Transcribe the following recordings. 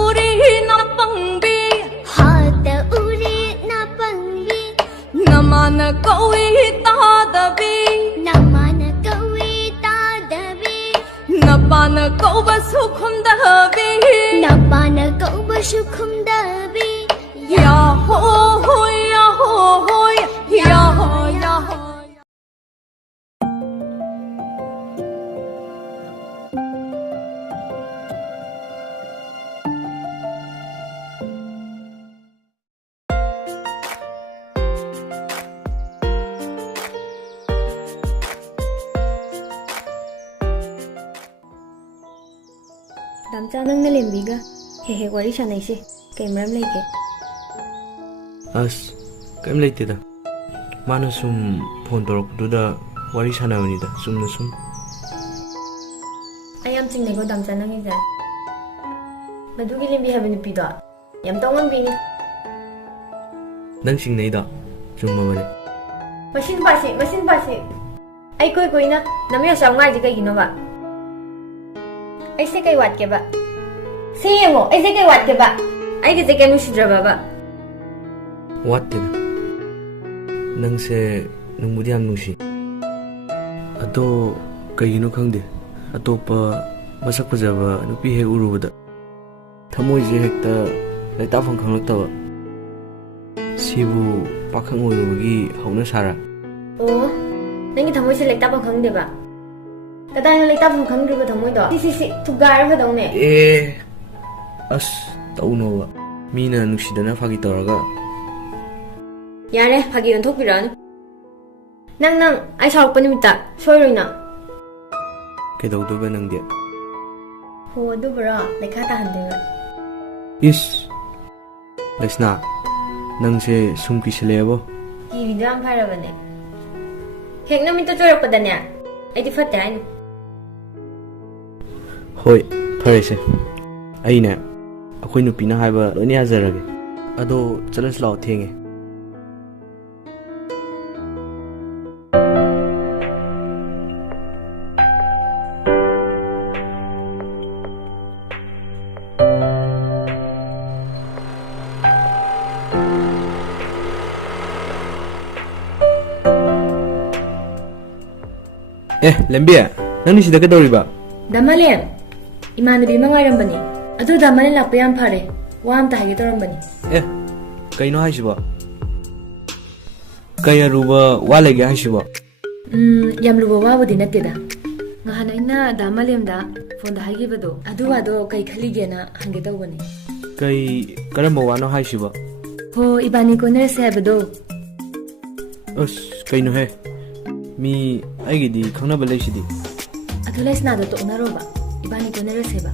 uri na pangbi hata uri na pangbi namana kawi ta dabi namana kawi ta dabi napana kauba sukhum dabi napana kauba sukhum dabi ya ho ho ya ho ho ya ho ya ho. Damcha nangna lembiga he wari sanaise kay maram leike As kaim leiteda mana sum phone torokduda wari sanabani da sum ayam ching nego damcha nangi ja madugi lembi habani pido yam tawang bini nang sing nei da chumma bane machine pasi ai koi na namya sangai ji kai gino ba ai se kai wat ke ba se yemo ai se kai wat ke ba ai ke se kai nu sidra ba what the nang se nungmudi am nusi ado kayino khangde atopa masak pajaba nupi he urubada thamoi je hekta laita phang khanglakta sibu pakhang oirubagi hauna sara oh nangi thamoi se lekta ba khang de ba kadai na lekta phang khang ri ba thamoi do si thugar ba dong ne as tauno mina nusidana phagi toraga yare phagi ron thok piran nang ai sauk pani mita soiroina kedaudoba nangde ho du bra lekha ta hande ba is lesna nangse sumki selebo ki vidam phara bane hekna mita chorak padane ai di fatte ai hoi farese aina akhoi nupina haiba loni hazarage ado chalas law thenge lembi nani sida ka doriba damalem imanabi mangairam bani adu damale lakpa yam phare wa am ta hage toram bani kaino haisiba kaya ruba walege haisiba yam luba wa budi natteda ngahana ina damalem da phone da hage bado adu wado kai khali gena hange tawbani kai karamba wano haisiba ho ibani ko nere se bado as kaino he mi aigidi khangnaba leisidi adu lesna da to naroba ibani ko nere se ba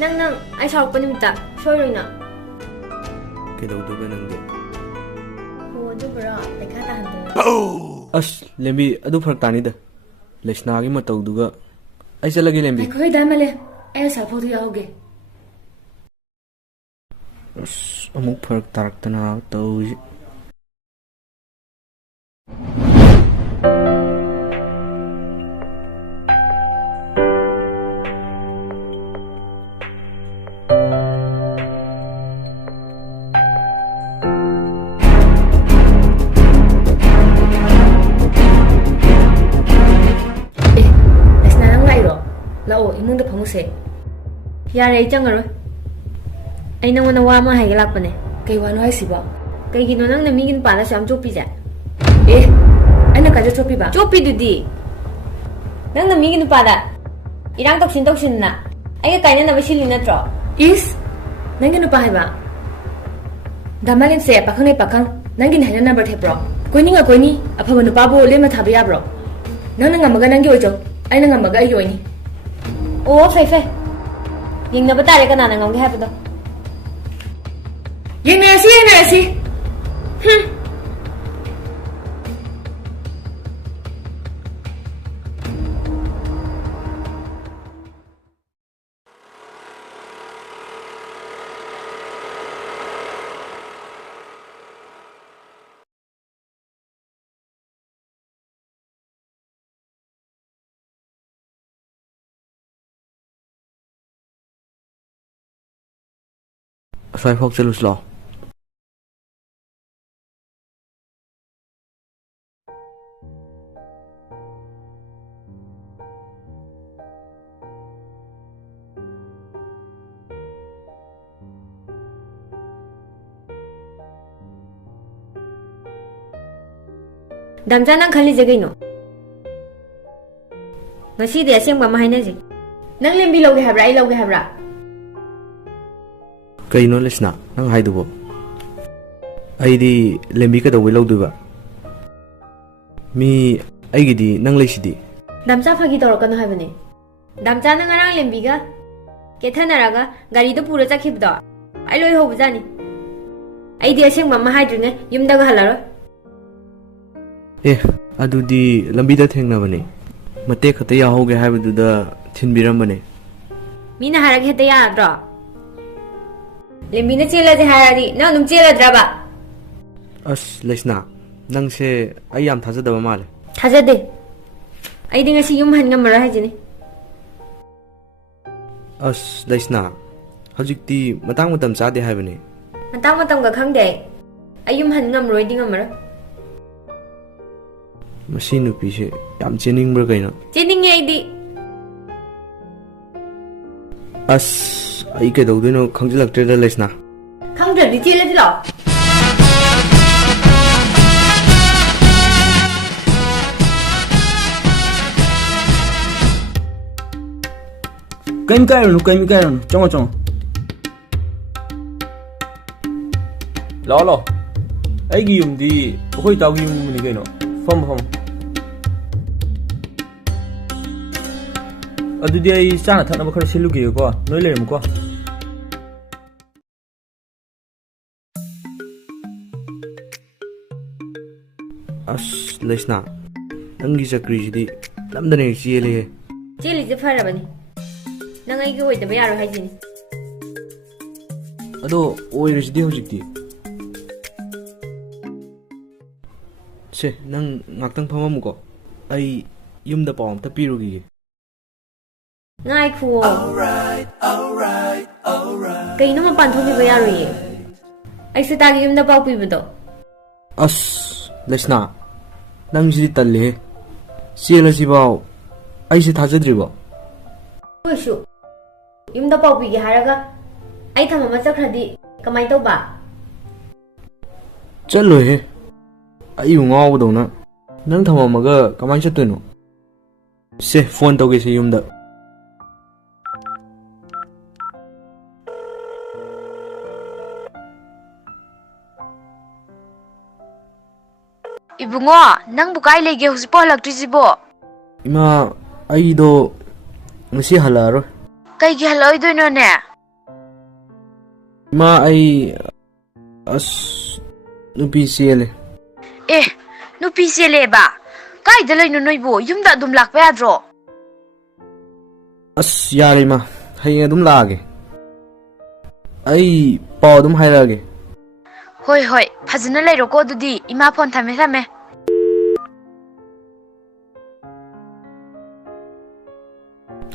nang ai sauk pani mita soiroina kedaudoba nangde ho du bra lekha ta hande as lembi adu farak tani da lesna gi matauduga ai chalagi lembi khoi damale ai sa photo yaoge amuk farak taraktana tauji lao imungda phamuse yare changaro ai nang wana wa ma hai gelak pane kai wano hai siba kai gino nang na migin pala sam chopi ja ana ka ja chopi ba chopi dudi nang na migin pada irang toksin na ai ka kaina na basili na tro is nang gino pa hai ba damalin se pakhang nang gin haina number the bro koini apha nu pa bo le ma thabi ya bro nang ngamaga nang gi ojo ai nang ngamaga ai yoini oh fei yingnaba tare kanana ngamge haibado yengnasi ꯑꯁ꯭ꯋꯥꯏꯐꯥꯎ ꯆꯠꯂꯨꯁꯤ ꯂꯥꯛꯑꯣ ꯗꯥꯝꯆꯥ ꯅꯪ ꯈꯜꯂꯤꯁꯦ ꯀꯩꯅꯣ ꯉꯁꯤꯗꯤ ꯑꯁꯦꯡꯕ ꯑꯃ ꯍꯥꯏꯅꯁꯤ ꯅꯪ ꯂꯦꯝꯕꯤ ꯂꯧꯒꯦ ꯍꯥꯏꯕ꯭ꯔꯥ ꯑꯩ ꯂꯧꯒꯦ ꯍꯥꯏꯕ꯭ꯔꯥ ꯀꯩꯅꯣ ꯂꯩꯁꯅꯥ ꯅꯪ ꯍꯥꯏꯗꯨꯕꯣ ꯑꯩꯗꯤ ꯂꯦꯝꯕꯤ ꯀꯩꯗꯧꯕꯩ ꯂꯧꯗꯣꯏꯕ ꯃꯤ ꯑꯩꯒꯤꯗꯤ ꯅꯪ ꯂꯩꯁꯤꯗꯤ ꯗꯥꯝꯆꯥ ꯐꯥꯒꯤ ꯇꯧꯔꯛꯀꯅꯣ ꯍꯥꯏꯕꯅꯦ ꯗꯥꯝꯆꯥꯅ ꯉꯔꯥꯡ ꯂꯦꯝꯕꯤꯒ ꯀꯦꯊꯅꯔꯒ ꯒꯥꯔꯤꯗꯣ ꯄꯨꯔ ꯆꯠꯈꯤꯕꯗꯣ ꯑꯩ ꯂꯣꯏ ꯍꯧꯕꯖꯥꯠꯅꯤ ꯑꯩꯗꯤ ꯑꯁꯦꯡꯕ ꯑꯃ ꯍꯥꯏꯗ꯭ꯔꯤꯉꯩ ꯌꯨꯝꯗꯒ ꯍꯜꯂꯔꯣꯏ ꯑꯦ ꯑꯗꯨꯗꯤ ꯂꯝꯕꯤꯗ ꯊꯦꯡꯅꯕꯅꯦ ꯃꯇꯦꯛ ꯈꯛꯇ ꯌꯥꯎꯍꯧꯒꯦ ꯍꯥꯏꯕꯗꯨꯗ ꯊꯤꯟꯕꯤꯔꯝꯕꯅꯦ ꯃꯤꯅ ꯍꯥꯏꯔꯒ ꯍꯦꯛꯇ ꯌꯥꯔꯗ꯭ꯔꯣ ꯂꯦꯝꯕꯤꯅ ꯆꯦꯜꯂꯁꯦ ꯍꯥꯏꯔꯗꯤ ꯅꯪ ꯑꯗꯨꯝ ꯆꯦꯜꯂꯗ꯭ꯔꯕ ꯑꯁ ꯂꯩꯁꯅꯥ ꯅꯪꯁꯦ ꯑꯩ ꯌꯥꯝ ꯊꯥꯖꯗꯕ ꯃꯥꯜꯂꯦ ꯊꯥꯖꯗꯦ ꯑꯩꯗꯤ ꯉꯁꯤ ꯌꯨꯝ ꯍꯟ ꯉꯝꯃꯔꯣꯏ ꯍꯥꯏꯁꯤꯅꯤ ꯑꯁ ꯂꯩꯁꯅꯥ ꯍꯧꯖꯤꯛꯇꯤ ꯃꯇꯥꯡ ꯃꯇꯝ ꯆꯥꯗꯦ ꯍꯥꯏꯕꯅꯦ ꯃꯇꯥꯡ ꯃꯇꯝꯒ ꯈꯪꯗꯦ ꯑꯩ ꯌꯨꯝ ꯍꯟ ꯉꯝꯃꯔꯣꯏꯗꯤ ꯉꯝꯃꯔꯣꯏ ꯃꯁꯤ ꯅꯨꯄꯤꯁꯦ ꯌꯥꯝ ꯆꯦꯟꯅꯤꯡꯕ꯭ꯔꯥ ꯀꯩꯅꯣ ꯆꯦꯟꯅꯤꯡꯉꯦ ꯑꯩꯗꯤ ꯑꯁ ꯑꯩ ꯀꯩꯗꯧꯗꯣꯏꯅꯣ ꯈꯪꯖꯤꯜꯂꯛꯇ꯭ꯔꯦꯗ ꯂꯩꯁꯅꯥ ꯈꯪꯗ꯭ꯔꯗꯤ ꯆꯦꯜꯂꯁꯤ ꯂꯥꯛꯑꯣ Kayım kayronu, chongo. Lao ꯑꯩꯒꯤ ꯌꯨꯝꯗꯤ ꯑꯩꯈꯣꯏ ꯇꯥꯎꯒꯤ ꯌꯨꯝꯅꯤ ꯀꯩꯅꯣ ꯐꯝ ꯑꯗꯨꯗꯤ ꯑꯩ ꯆꯥꯅ ꯊꯛꯅꯕ ꯈꯔ ꯁꯤꯜꯂꯨꯒꯦꯀꯣ ꯅꯣꯏ ꯂꯩꯔꯝꯃꯨꯀꯣ ꯑꯁ ꯂꯩꯁꯅꯥ ꯅꯪꯒꯤ ꯆꯀ꯭ꯔꯤꯁꯤꯗꯤ ꯂꯝꯗꯅ ꯍꯦꯛ ꯆꯦꯜꯂꯦꯍꯦ ꯆꯦꯜꯂꯤꯁꯦ ꯐꯔꯕꯅꯤ ꯅꯪ ꯑꯩꯒꯤ ꯑꯣꯏꯗꯕ ꯌꯥꯔꯣꯏ ꯍꯥꯏꯁꯤꯅꯤ ꯑꯗꯣ ꯑꯣꯏꯔꯤꯁꯤꯗꯤ ꯍꯧꯖꯤꯛꯇꯤ ꯁꯦ ꯅꯪ ꯉꯥꯛꯇꯪ ꯐꯝꯃꯝꯃꯨꯀꯣ ꯑꯩ ꯌꯨꯝꯗ ꯄꯥꯎ ꯑꯝꯇ ꯄꯤꯔꯨꯈꯤꯒꯦ ꯉꯥꯏꯈꯨꯑꯣ ꯀꯩꯅꯣ ꯃꯄꯥꯟ ꯊꯣꯛꯈꯤꯕ ꯌꯥꯔꯣꯏꯌꯦ ꯑꯩꯁꯨ ꯇꯥꯒꯤ ꯌꯨꯝꯗ ꯄꯥꯎ ꯄꯤꯕꯗꯣ ꯑꯁ ꯂꯩꯁꯅꯥ ꯅꯪꯁꯤꯗꯤ ꯇꯜꯂꯦꯍꯦ ꯆꯦꯜꯂꯁꯤꯐꯥꯎ ꯑꯩꯁꯦ ꯊꯥꯖꯗ꯭ꯔꯤꯕꯣ ꯑꯩꯁꯨ ꯌꯨꯝꯗ ꯄꯥꯎ ꯄꯤꯒꯦ ꯍꯥꯏꯔꯒ ꯑꯩ ꯊꯝꯃꯝꯃ ꯆꯠꯈ꯭ꯔꯗꯤ ꯀꯃꯥꯏꯅ ꯇꯧꯕ ꯆꯠꯂꯣꯏꯍꯦ ꯑꯩꯕꯨ ꯉꯥꯎꯕꯗꯧꯅ ꯅꯪ ꯊꯝꯃꯝꯃꯒ ꯀꯃꯥꯏꯅ ꯆꯠꯇꯣꯏꯅꯣ ꯁꯦ ꯐꯣꯟ ꯇꯧꯒꯦꯁꯦ ꯌꯨꯝꯗ 이붕어, 낭부 가이 레게 혹시 뻘락두지보? 이마 아이도 ngasi halaroi 가이기 할러이도노네. 이마 아이 nupi siele 에, 누피시엘레바. 가이들 레이노 노이보 윰다 둠 락베아드로. yare ma hayeng adum laage ai paw adum hairage 호이, 파즈나 레이로고 두디 이마 폰 타메.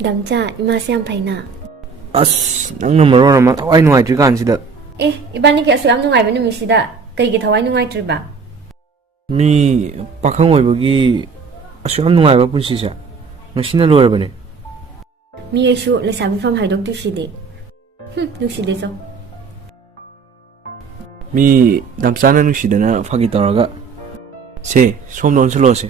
ꯗꯥꯝꯆꯥ ꯏꯃꯥꯁꯦ ꯌꯥꯝ ꯐꯩꯅ nangna maron ama thawai nuai kansida 이바니기 ꯑꯁꯨ ꯌꯥꯝ ꯅꯨꯡꯉꯥꯏꯕ ꯅꯨꯃꯤꯠꯁꯤꯗ ꯀꯩꯒꯤ ꯊꯋꯥꯏ ꯅꯨꯡꯉꯥꯏꯇ꯭ꯔꯤꯕ mi pakhang oibagi asu yam nungai ba punsi sa ngasina loirabane ꯃꯤ ꯑꯩꯁꯨ ꯂꯩꯁꯥꯕꯤ ꯐꯝ ꯍꯥꯏꯗꯣꯛꯇꯨꯁꯤꯗꯤ ꯅꯨꯡꯁꯤꯗꯦ ꯆꯣ mi damchana nusidana phagi taraga se somdon solo se